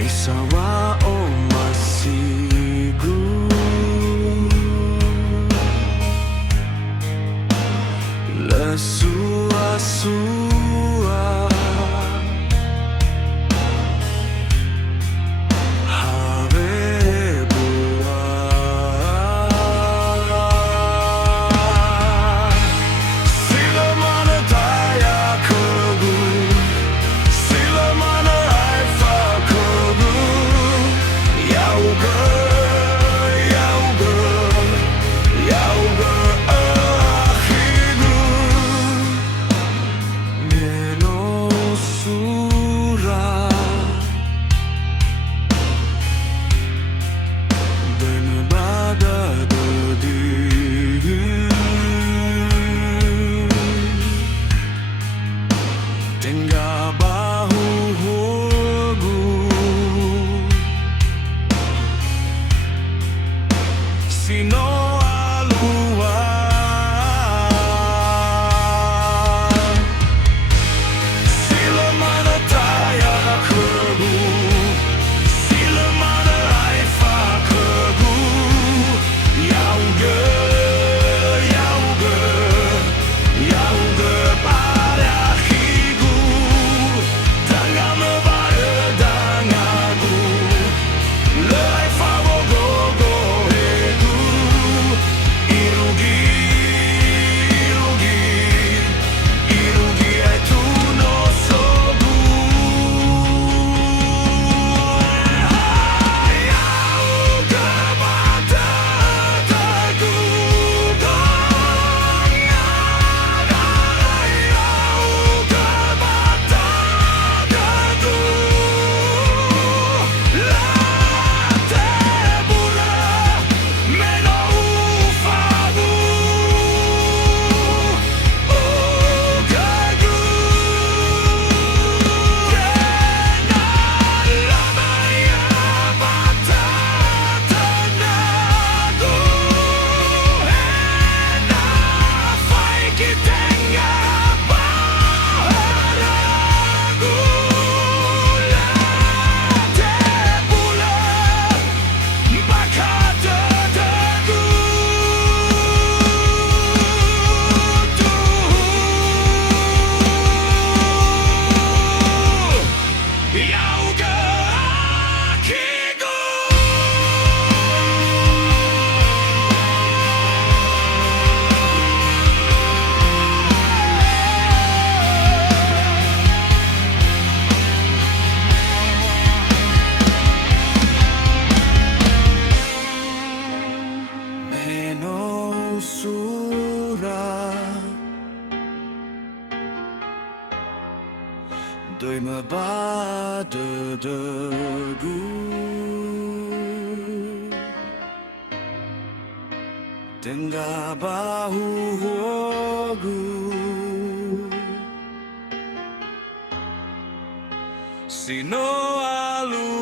Haisa wa o masigu Lesua-sua Hawe ebua Silö manö taya khögu Silö manö aefa khögu Ya'ugö Ya'ugö Ya'ugö akhigu Meno usura Döimö barö Dödögu Tenga huhuogu Sino alua Silö manö taya khögu Silö manö aefa khögu Ya'ugö Ya'ugö Ya'ugö barö akhigu Dangamö barö dangagu aefa wogogohegu Irugi Irugi Irugi ututunö khögu Mehaya'ugö Dödögu Mehaya'ugö Dödögu ebua Meno ufabu'u khögu Tenga Duhu Ya'ugö akhigu Meno usura Döimö Dödögu Tenga huhuogu Sino alua